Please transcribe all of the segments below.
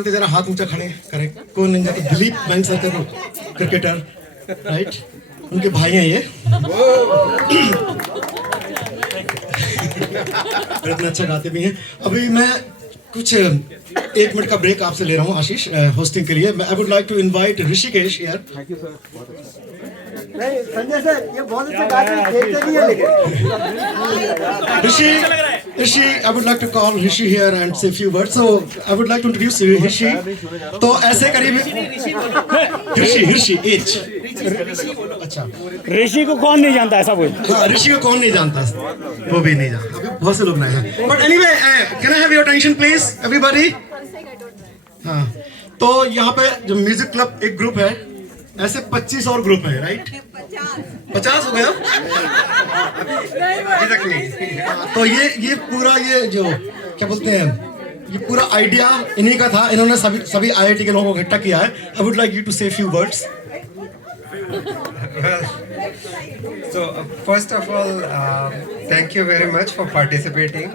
जानते जरा हाथ ऊंचा खड़े करें, कौन नहीं जानते? दिलीप वेंकसरकर क्रिकेटर, राइट, उनके भाई हैं ये। इतना अच्छा गाते भी हैं। अभी मैं कुछ 1 मिनट का ब्रेक आपसे ले रहा हूँ आशीष, होस्टिंग के लिए। I would like to invite Rishikesh यार। Thank you sir. नहीं संजय सर, ये बहुत अच्छा गाते हैं, देखते नहीं है लेकिन। Rishi, I would like to call Rishi here and say a few words. So I would like to introduce Rishi. तो ऐसे करीब Rishi H. अच्छा, ऋषि को कौन नहीं जानता ऐसा बोल। हाँ, ऋषि को कौन नहीं जानता, वो भी नहीं जानता। अभी बहुत से लोग नए हैं। But anyway, can I have your attention please, everybody? हाँ, तो यहाँ पे जो म्यूजिक क्लब एक ग्रुप है, ऐसे 25 और ग्रुप है, राइट? 50 हो गया अभी तक नहीं। तो ये पूरा ये जो क्या बोलते हैं, ये पूरा आइडिया इन्हीं का था। इन्होंने सभी IIT के लोगों को इकट्ठा किया है। I would like you to say few words. So first of all, thank you very much for participating.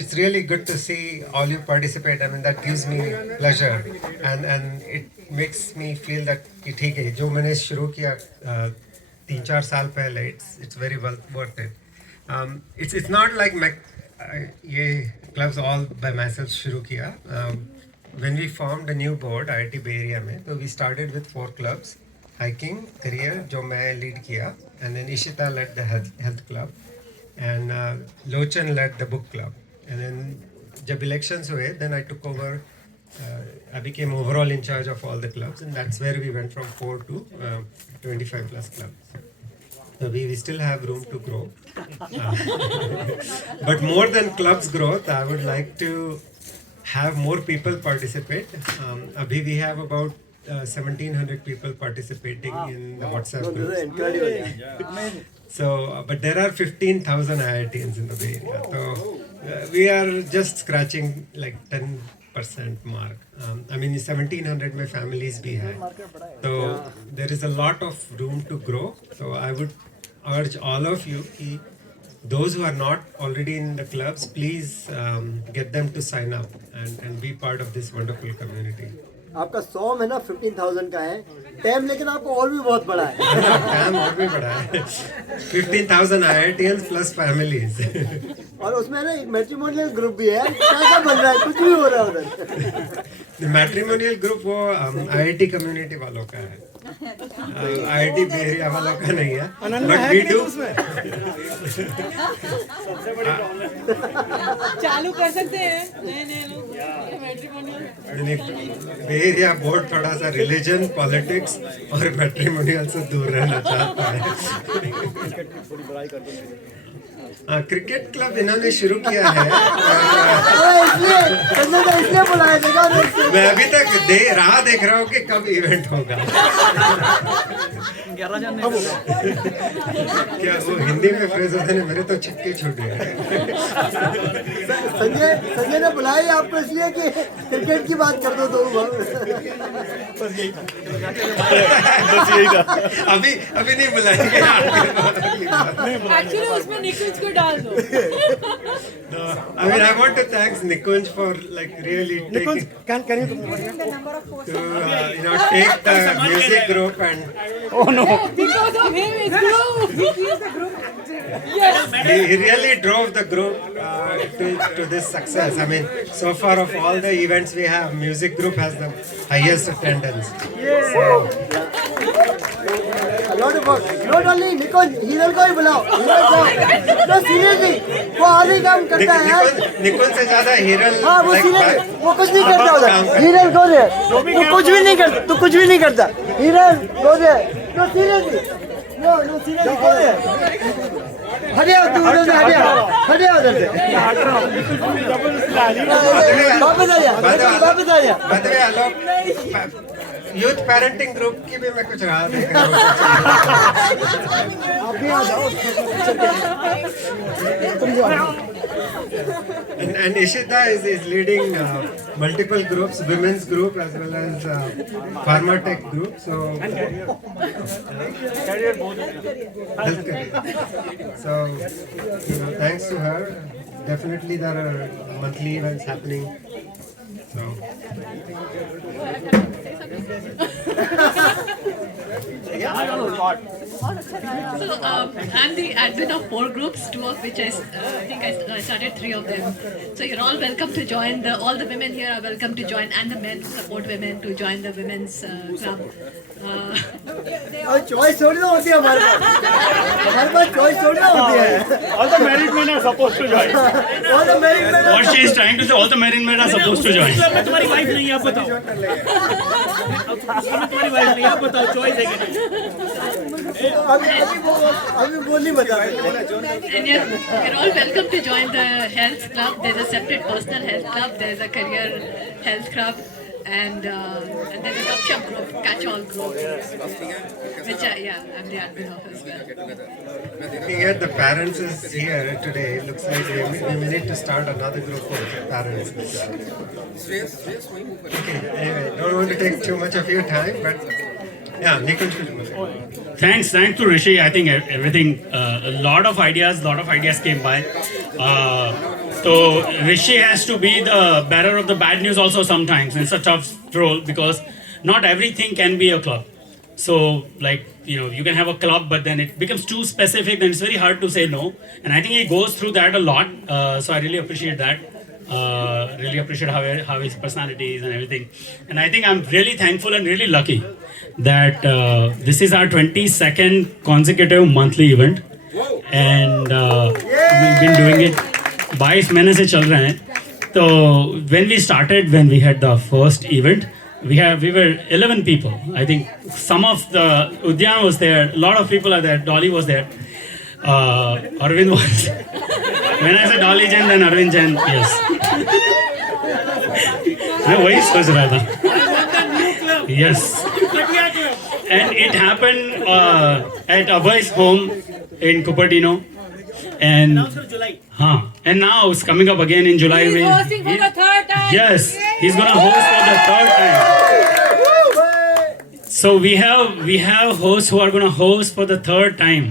It's really good to see all you participate. I mean that gives me pleasure, and it makes me feel that कि ठीक है, जो मैंने शुरू किया 3-4 साल पहले, it's very well worth it. It's not like ये clubs all by myself शुरू किया. When we formed a new board IIT Bay Area में, so we started with 4 clubs. Hiking, career, जो मैं lead किया, and then Ishita led the health club, and Lochan led the book club. And then जब elections हुए, then I took over. I became overall in charge of all the clubs, and that's where we went from 4 to 25 plus clubs. So we still have room to grow. But more than clubs growth, I would like to have more people participate. Abhi we have about 1,700 people participating in the WhatsApp groups. So, but there are 15,000 IITians in the Bay Area. So we are just scratching like 10% mark. I mean 1,700 में families भी हैं. So there is a lot of room to grow. So I would urge all of you कि those who are not already in the clubs, please get them to sign up and be part of this wonderful community. आपका 100 में ना 15,000 का है time, लेकिन आपको और भी बहुत बड़ा है। टैम और भी बड़ा है। 15,000 IITians plus families. और उसमें ना एक मैट्रिमोनियल ग्रुप भी है। क्या बन रहा है, कुछ भी हो रहा है उधर। मैट्रिमोनियल ग्रुप वो IIT कम्युनिटी वालों का है, IIT बे एरिया वालों का नहीं है। बट वी डू चालू कर सकते हैं नए लोग मैट्रिमोनियल। बे एरिया बोर्ड थोड़ा सा रिलीजन, पॉलिटिक्स और मैट्रिमोनियल से दूर रहना चाहता है। क्रिकेट क्लब इन्होंने शुरू किया है। मैं अभी तक राह देख रहा हूँ कि कब इवेंट होगा। क्या वो हिंदी में फ्रेज होते हैं, मेरे तो छक्के छूट गए। संजय ने बुलाया आपको इसलिए कि क्रिकेट की बात कर दो तो अभी नहीं बुलाएंगे। एक्चुअली उसमें निकुंज को डाल दो। I mean, I want to thank Nikunj for like really taking can you to take the music group and Because of him it's grew. Yes. he really drove the group to this success. I mean, so far of all the events we have, music group has the highest attendance. Not only Nikunj, Heeral को ही बुलाओ। तो seriously वो आगे काम करता है यार। निकुंज से ज्यादा हिरल। हाँ वो सीरियसली वो कुछ नहीं करता उधर। हीरल को दे, तू कुछ भी नहीं करता, तू कुछ भी नहीं करता। हीरल को दे, तो सीरियसली नो सीरियसली को दे। हटिया तू उधर से, हटिया उधर से। वापस आ जा। मतलब यूथ पेरेंटिंग ग्रुप की भी मैं कुछ रहा देख रहा हूँ। And Ishita is leading multiple groups, women's group as well as pharma tech group. So health career. So thanks to her, definitely there are monthly events happening. So So I'm the admin of 4 groups, 2 of which I think I started 3 of them. So you're all welcome to join. All the women here are welcome to join, and the men who support women to join the women's club. Choice थोड़ी ना होती है हमारे पास choice थोड़ी ना होती है All the married men are supposed to join. और तो मेरी मैंने What she is trying to say, all the married men are supposed to join. में तुम्हारी वाइफ नहीं है, आप बताओ। तुम्हारी वाइफ नहीं है, आप बताओ, चॉइस है कि नहीं? अभी वो नहीं बता And you're all welcome to join the health club. There's a separate personal health club. There's a career health club. And there's a gupshup group, catch-all group, which I'm the admin of as well. looking at the parents is here today, it looks like we need to start another group of parents. Okay, anyway, don't want to take too much of your time, but yeah, Nikunj will do it. Thanks to Rishi. I think everything, a lot of ideas came by. So Rishi has to be the bearer of the bad news also sometimes. It's a tough role because not everything can be a club. So like, you can have a club, but then it becomes too specific, then it's very hard to say no. And I think he goes through that a lot. So I really appreciate that. Really appreciate how his personality is and everything. And I think I'm really thankful and really lucky that this is our 22nd consecutive monthly event. And we've been doing it 22 महीने से चल रहे हैं. तो when we had the first event, we were 11 people. I think some of the Udyan was there, a lot of people are there, Dolly was there, Arvind was. When I said Dolly Jain, then Arvind Jain, yes. मैं वही सोच रहा था. Yes. And it happened at Abhay's home in Cupertino. And now it's coming up again in July. He's hosting for the 3rd time. Yes, he's gonna host for the 3rd time. So we have hosts who are gonna host for the 3rd time.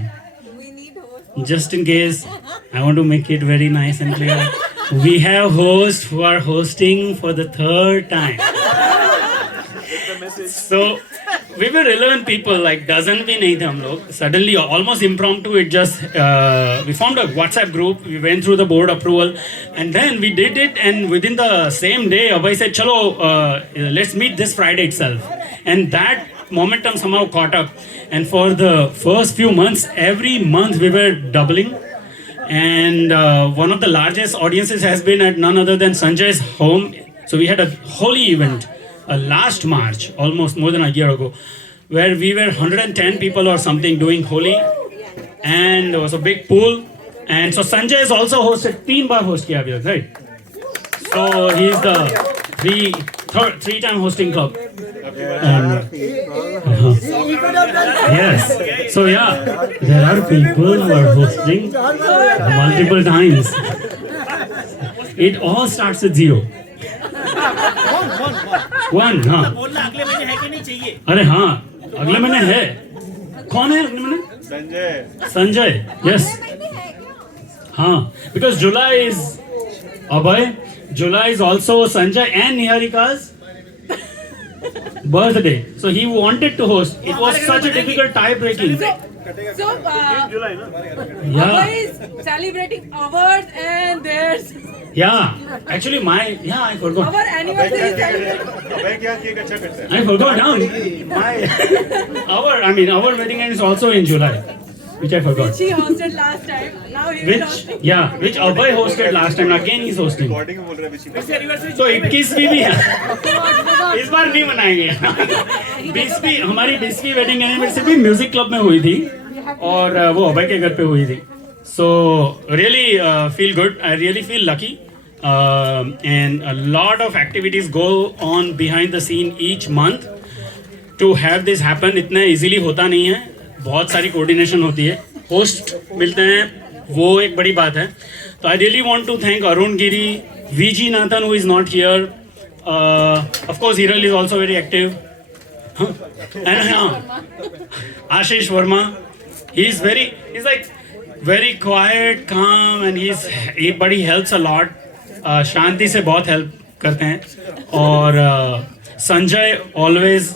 We need hosts. Just in case, I want to make it very nice and clear. We have hosts who are hosting for the 3rd time. So we were 11 people, like dozen भी नहीं थे हम लोग. Suddenly, almost impromptu, we formed a WhatsApp group. We went through the board approval, and then we did it. And within the same day, Abhay said, "Chalo, let's meet this Friday itself." And that momentum somehow caught up. And for the first few months, every month we were doubling. And one of the largest audiences has been at none other than Sanjay's home. So we had a holy event. Last March, almost more than a year ago, where we were 110 people or something doing Holi, and there was a big pool. And so Sanjay has also hosted 3 bar host किया अभी तक, right? So he's the three-time hosting club. And, yes. So yeah, there are people who are hosting multiple times. It all starts at 0. One, हाँ. बोलना अगले महीने है कि नहीं चाहिए? अरे हाँ, अगले महीने है. कौन है अगले महीने? संजय. Yes. हाँ, because July is Abhay. July is also Sanjay and Niharika's birthday. So he wanted to host. It was such a difficult tie-breaking. So, Yeah. Abhay is celebrating ours and theirs. Yeah. Actually, I forgot. Our anniversary is celebrating. I forgot down. Our wedding is also in July, which I forgot. She hosted last time. Now he will host. Which Abhay hosted last time. Again he's hosting. तो 21वीं भी है. इस बार नहीं मनाएंगे. 20वीं हमारी 20वीं wedding anniversary भी music club में हुई थी और वो अभय के घर पे हुई थी. So really feel good. I really feel lucky. And a lot of activities go on behind the scene each month to have this happen. इतना easily होता नहीं है. बहुत सारी coordination होती है. Host मिलते हैं, वो एक बड़ी बात है. So I really want to thank Arun Giri, VG Nathan who is not here. Of course Hiral is also very active. And Ashish Verma. He's like very quiet, calm, and but he helps a lot. Shanti से बहुत help करते हैं और Sanjay always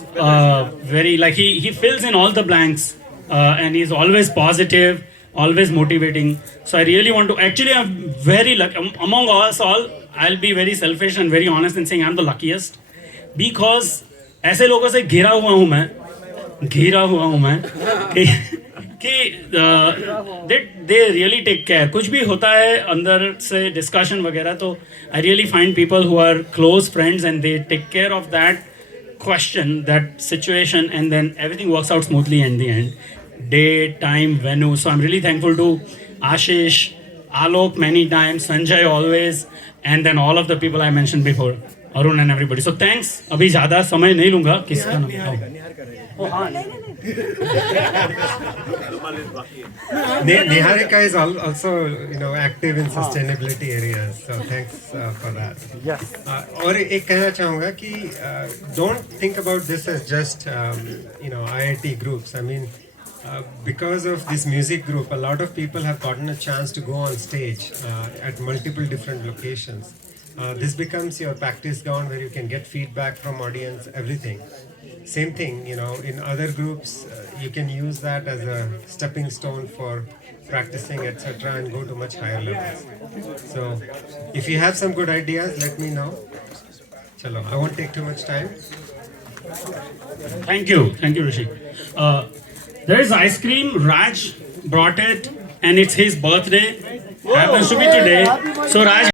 very like he fills in all the blanks and he's always positive, always motivating. So I really want to actually I'm very lucky among us all. I'll be very selfish and very honest in saying I'm the luckiest because ऐसे लोगों से घिरा हुआ हूँ मैं कि they really take care. कुछ भी होता है अंदर से डिस्कशन वगैरह तो I really find people who are close friends and they take care of that question, that situation, and then everything works out smoothly in the end. Day, time, venue. So I'm really thankful to Ashish, Alok many times, Sanjay always, and then all of the people I mentioned before, Arun and everybody. So thanks. अभी ज़्यादा समय नहीं लूँगा. किसका नाम? Niharika is also, active in sustainability areas. So thanks for that. Yes. और एक कहना चाहूँगा कि don't think about this as just IIT groups. I mean, because of this music group, a lot of people have gotten a chance to go on stage at multiple different locations. This becomes your practice ground where you can get feedback from audience, everything. Same thing, in other groups, you can use that as a stepping stone for practicing, etc., and go to much higher levels. So, if you have some good ideas, let me know. Chalo, I won't take too much time. Thank you, Rishi. There is ice cream. Raj brought it, and it's his birthday. Happens to be today. So Raj.